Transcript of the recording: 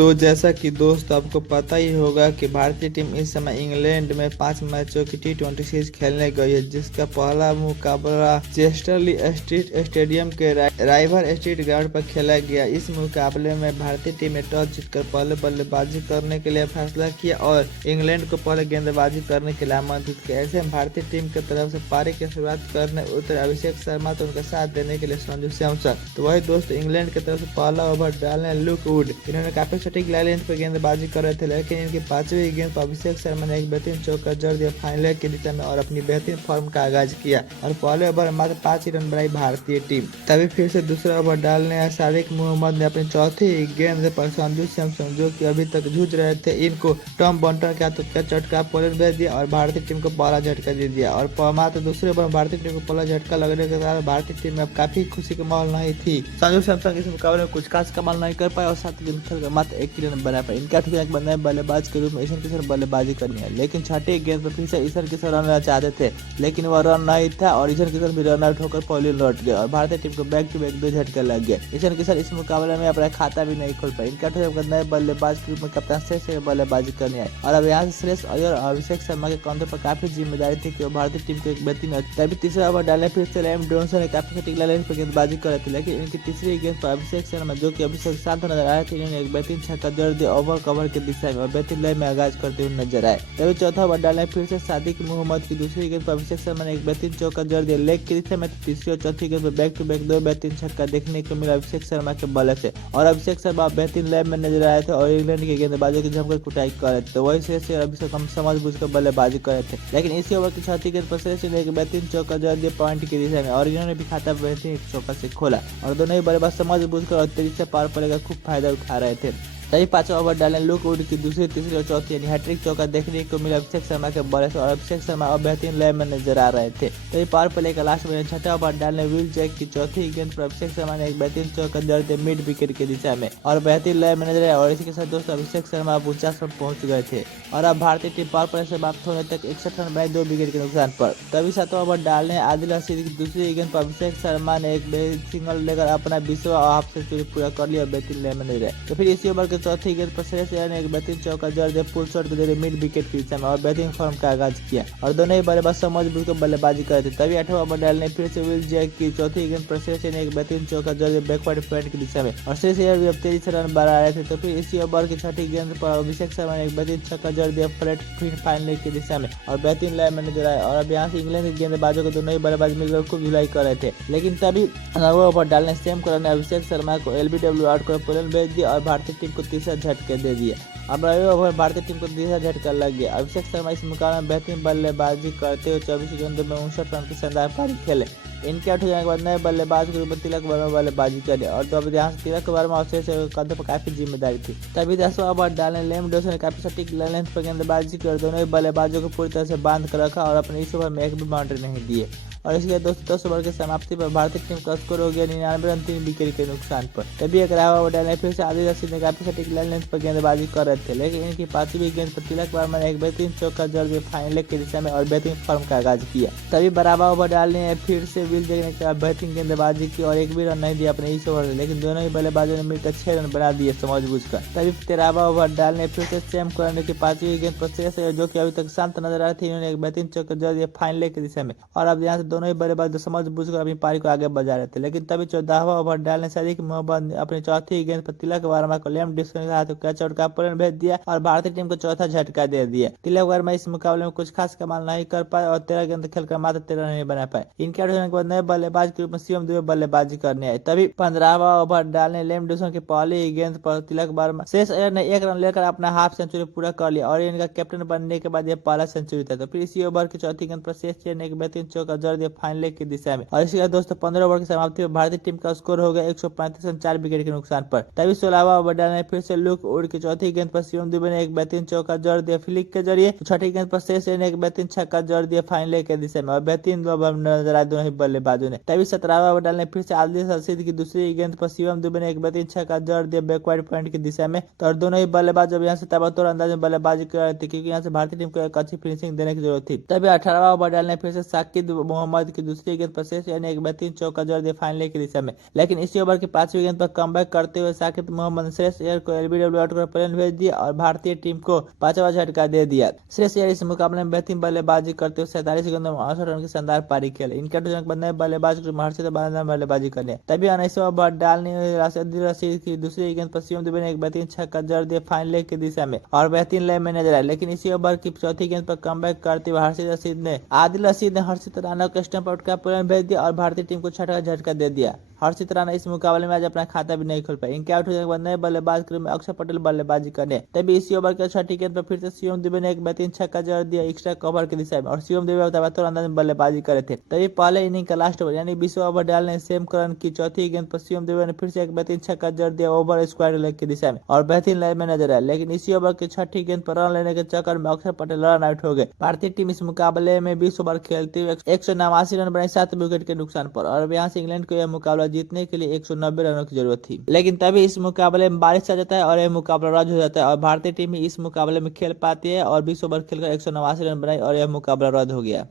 तो जैसा कि दोस्त आपको पता ही होगा कि भारतीय टीम इस समय इंग्लैंड में 5 मैचों की T20 सीरीज खेलने गई है, जिसका पहला मुकाबला चेस्टरली स्ट्रीट स्टेडियम के राइवर स्ट्रीट ग्राउंड पर खेला गया। इस मुकाबले में भारतीय टीम ने टॉस जीतकर पहले बल्लेबाजी करने के लिए फैसला किया और इंग्लैंड को पहले गेंदबाजी करने के लिए आमंत्रित किया। ऐसे में भारतीय टीम की तरफ से पारी की शुरुआत करने उतरे अभिषेक शर्मा तो उनका साथ देने के लिए संजू सैमसन। तो वही दोस्त इंग्लैंड की तरफ से पहला ओवर डालने लुक वुड, इन्होंने काफी सटीक लाइन पर गेंदबाजी कर रहे थे, लेकिन इनकी पांचवी गेंद पर अभिषेक शर्मा ने एक बेहतरीन चौका जड़ दिया फाइनल की दिशा में और अपनी बेहतरीन फॉर्म का आगाज किया और पहले ओवर में मात्र 5 ही रन बनाई भारतीय टीम। तभी फिर से दूसरा ओवर डालने आए सारिक मोहम्मद ने अपनी चौथी गेंद पर संजू सैमसन, जो कि अभी तक जूझ रहे थे, इनको टॉम बंटर के हाथों का झटका पोलर भेज दिया और भारतीय टीम को पहला झटका दे दिया। और मात्र दूसरे ओवर भारतीय टीम को पहला झटका लगने के कारण भारतीय टीम में अब काफी खुशी का माहौल नहीं थी। संजू सैमसन इस मुकाबले में कुछ खास कमाल नहीं कर पाए और 7 गेंद खेलकर मात्र 1 ही रन बना पाए। इनके एक बंदे बल्लेबाज के रूप में ईशान किशन बल्लेबाजी करनी है, लेकिन छठी गेंद पर फिर से ईशान किशन रन चाहते थे, लेकिन वह रन नहीं था और ईशान किशन भी रन आउट होकर पहले लौट गए और भारतीय टीम को बैक टू बैक 2 झटके लग गए। ईशान किशन इस मुकाबले में अपना खाता भी नहीं खोल पाए। इनके नए बल्लेबाज के रूप में कप्तान श्रेयस अय्यर बल्लेबाजी करनी है और अब यहाँ से श्रेयस अय्यर और अभिषेक शर्मा के कंधों पर काफी जिम्मेदारी थी कि वो भारतीय टीम को एक बेहतरीन। तभी तीसरा ओवर डालने फिर से लैम जॉनसन ने काफी सटीक लाइन पर गेंदबाजी कर रहे थे, लेकिन इनकी तीसरी गेंद पर अभिषेक शर्मा, जो कि अभिषेक शांत नजर आ रहे थे, इन्होंने एक बेहतरीन छक्का जड़ दिया ओवर कवर के दिशा में और बेहतरीन लय में आगाज करते हुए नजर आए। तभी चौथा ओवर डालने फिर से सादिक मोहम्मद की दूसरी गेंद पर अभिषेक शर्मा ने एक बेहतरीन चौका जड़ दिया लेग की दिशा में। तीसरी और चौथी गेंद पर बैक टू बैक 2 बेहतरीन छक्का देखने को मिला अभिषेक शर्मा के बल्ले से और अभिषेक शर्मा बेहतरीन लय में नजर आए थे और इंग्लैंड के गेंदबाजों की जमकर कुटाई कर रहे थे। तो वही श्रेयस अय्यर अभिषेक हम समझ बुझ कर बल्लेबाजी कर रहे थे, लेकिन इसी ओवर की छठी गेंद पर श्रेयस अय्यर ने एक बेहतरीन चौका जड़ दिया पॉइंट की दिशा में और इन्होंने भी खाता बेहतरीन एक चौका से खोला और दोनों ही बल्लेबाज समझ बुझ कर और तेजी से पार पड़ेगा खूब फायदा उठा रहे थे। तभी पांचवा ओवर डालने लुक वुड की दूसरी, तीसरी और चौथी यानी हैट्रिक चौका देखने को मिला अभिषेक शर्मा के बल्ले से और अभिषेक शर्मा और बेहतरीन लय में नजर आ रहे थे। तभी पावर प्ले का लास्ट में छठा ओवर डालने विल जैक की चौथी गेंद पर अभिषेक शर्मा ने एक बेहतरीन चौका जड़ दिया मिड विकेट की दिशा में और बेहतरीन लय में नजर आया और इसी के साथ दोस्तों अभिषेक शर्मा अब 49 रन पहुंच गए थे और अब भारतीय टीम पावर प्ले से समाप्त होने तक 61 रन बनाए 2 विकेट के नुकसान पर। तभी सातवां ओवर डालने आदिल रशीद की दूसरी गेंद पर अभिषेक शर्मा ने एक सिंगल लेकर अपना 20वां हाफ सेंचुरी पूरा कर लिया और बेहतरीन लय में नजर आया। तो फिर इसी ओवर के चौथी गेंद पर श्रेयस अय्यर ने एक बेहतरीन चौका जड़ दिया पुल शॉट के जरिए मिड विकेट की दिशा में और बेहतरीन फॉर्म का आगाज किया और दोनों ही बल्लेबाज समझ बुझ कर बल्लेबाजी कर रहे थे। तभी 8वां ओवर डालने फिर से विल जैक की चौथी गेंद पर श्रेयस अय्यर ने एक बेहतरीन चौका जड़ दिया बैकवर्ड पॉइंट की दिशा में और श्रेयस अय्यर भी अब तेजी से रन बना रहे थे। तो फिर इसी ओवर की छठी गेंद पर अभिषेक शर्मा ने एक बेहतरीन छक्का जड़ दिया फ्लैट फाइनल की दिशा में और बेहतरीन लय में नजर आया और अब यहाँ से इंग्लैंड के गेंदबाजों को दोनों ही बल्लेबाज मिलकर खूब धुलाई कर रहे थे, लेकिन तभी 9वें ओवर डालने सेम करने अभिषेक शर्मा को LBW आउट कर पोलैंड भेज दिया और भारतीय टीम को तीसरा झटके दे दिए। अब 9वें ओवर भारतीय टीम को तीसरा झटका लग गया। अभिषेक शर्मा इस मुकाबले में बेहतरीन बल्लेबाजी करते हुए 24 गेंदों में 59 रन की शानदार पारी खेले। इनके आउट हो जाने के बाद नए बल्लेबाज के रूप में तिलक वर्मा बल्लेबाजी करे और तो अब यहाँ से तिलक वर्मा और श्रेयस अय्यर के कंधों पर काफी जिम्मेदारी थी। तभी 10वां ओवर डालने लेम जॉनसन ने काफी सटीक लेंथ पर गेंदबाजी कर दोनों ही बल्लेबाजों को पूरी तरह से बांध कर रखा और अपने इस ओवर में एक भी बाउंड्री नहीं दिए और इसके बाद 10 ओवर की समाप्ति पर भारतीय टीम का स्कोर हो गया 99 रन 3 विकेट के नुकसान पर। तभी 11वां ओवर डालने फिर से आदिल रशीद ने काफी सटीक लेंथ पर गेंदबाजी कर रहे थे, लेकिन इनकी 5वीं गेंद पर तिलक वर्मा ने एक बेहतरीन चौका जड़ दिया फाइनल की दिशा में और बेहतरीन फॉर्म का आगाज किया। तभी 12वां ओवर डालने फिर से विल जैक ने बेहतरीन गेंदबाजी की और एक भी रन नहीं दिया अपने इस ओवर में, लेकिन दोनों ही बल्लेबाजों ने मिलकर 6 रन बना दिए समझ बुझ कर। तभी 13वां ओवर डालने फिर से सेम करने की 5वीं गेंद पर श्रेयस अय्यर, जो कि अभी तक शांत नजर आ रहे थे, इन्होंने एक बेहतरीन चौका जड़ दिया फाइनल की दिशा में और अब यहाँ से दोनों ही बल्लेबाज समझ बुझकर अपनी पारी को आगे बढ़ा रहे थे। लेकिन तभी 14वां ओवर डालने सादिक मोहम्मद ने अपनी चौथी गेंद पर तिलक वर्मा को लेम डिस्कन के हाथ कैच आउट का पोलैंड भेज दिया और भारतीय टीम को चौथा झटका दे दिया। तिलक वर्मा इस मुकाबले में कुछ खास कमाल नहीं कर पाए और 13 गेंद खेलकर मात्र 13 नहीं बना पाए। इनके आउट होने के बाद नए बल्लेबाज के रूप में शिवम दुबे बल्लेबाजी करने आए। तभी 15वां ओवर डालने लेम डिस्कन की पहली गेंद पर तिलक वर्मा श्रेयस अय्यर ने 1 रन लेकर अपना हाफ सेंचुरी पूरा कर लिया और इनका कैप्टन बनने के बाद यह पहला सेंचुरी था। तो फिर इसी ओवर की चौथी गेंद पर श्रेयस अय्यर ने एक बेहतरीन चौका जड़ दिया फाइनल की दिशा में और इसके दोस्तों 15 ओवर की समाप्ति में भारतीय टीम का स्कोर हो गया 135 रन 4 विकेट के नुकसान पर। तभी 16वां ओवर डालने फिर से लुक वुड की चौथी गेंद पर शिवम दुबे ने एक बेहतरीन चौका जड़ दिया फ्लिक के जरिए। छठी गेंद पर श्रेयस अय्यर ने एक बेहतरीन छक्का जड़ दिया फाइनल के दिशा में और बेहतरीन नजर आए दोनों ही बल्लेबाजों ने। तभी 17वां ओवर डालने फिर से आदिल रशीद की दूसरी गेंद पर शिवम दुबे ने एक बेहतरीन छक्का जड़ दिया बैकवर्ड पॉइंट की दिशा में और दोनों ही बल्लेबाज अब यहाँ से ताबड़तोड़ अंदाज में बल्लेबाजी कर रहे थे, क्योंकि यहाँ से भारतीय टीम को एक अच्छी फिनिशिंग देने की जरूरत थी। तभी 18वां ओवर डालने फिर से साकिब मोहम्मद मोहम्मद की दूसरी गेंद पर शेष यानी एक बेहतरीन चौका जड़ दिया फाइनल की दिशा में, लेकिन इसी ओवर की 5वीं गेंद पर कमबैक करते हुए साकिब मोहम्मद ने श्रेयस अय्यर को एलबीडब्ल्यू आउट कर प्लेन भेज दिया और भारतीय टीम को 5वां झटका दे दिया। श्रेयस अय्यर इस मुकाबले में बेहतरीन बल्लेबाजी करते हुए 47 गेंदों में 68 रन की शानदार पारी खेले। इनके अटूट बंदे बल्लेबाज हर्षित बल्लेबाजी करने तभी 19वां ओवर डालने राशिद रशीद की दूसरी गेंद पर शिवम दुबे ने एक बेहतरीन छक्का जड़ दिया फाइनल की दिशा में और बेहतरीन लय में नजर आया, लेकिन इसी ओवर की चौथी गेंद पर कमबैक करते हुए आदिल रशीद ने हर्षित राणा को स्टंप आउट का प्लेन भेज दिया और भारतीय टीम को 6वां झटका दे दिया। हर्षित राणा इस मुकाबले में आज अपना खाता भी नहीं खोल पाए। इनके आउट होने के बाद नए बल्लेबाज क्रम में अक्षर पटेल बल्लेबाजी करने तभी इसी ओवर के 6ठी गेंद पर फिर से शिवम दुबे ने एक बेहतरीन छक्का जड़ दिया एक्स्ट्रा कवर की दिशा में और शिवम दुबे बताबतौर अंदाज में बल्लेबाजी करे थे। तभी पहले इनिंग का लास्ट ओवर यानी 20वां ओवर डालने सेम करन की चौथी गेंद पर शिवम दुबे ने फिर से एक बेहतरीन छक्का जड़ दिया ओवर स्क्वायर लेग की दिशा में और बेहतरीन लय में नजर आया, लेकिन इसी ओवर की 6ठी गेंद पर रन लेने के चक्कर में अक्षर पटेल रन आउट हो गए। भारतीय टीम इस मुकाबले में 20 ओवर खेलते हुए 189 रन बनाए 7 विकेट के नुकसान पर और यहाँ से इंग्लैंड को यह मुकाबला जीतने के लिए 190 रनों की जरूरत थी, लेकिन तभी इस मुकाबले में बारिश आ जाता है और यह मुकाबला रद्द हो जाता है और भारतीय टीम इस मुकाबले में खेल पाती है और 20 ओवर खेलकर 189 रन बनाई और यह मुकाबला रद्द हो गया।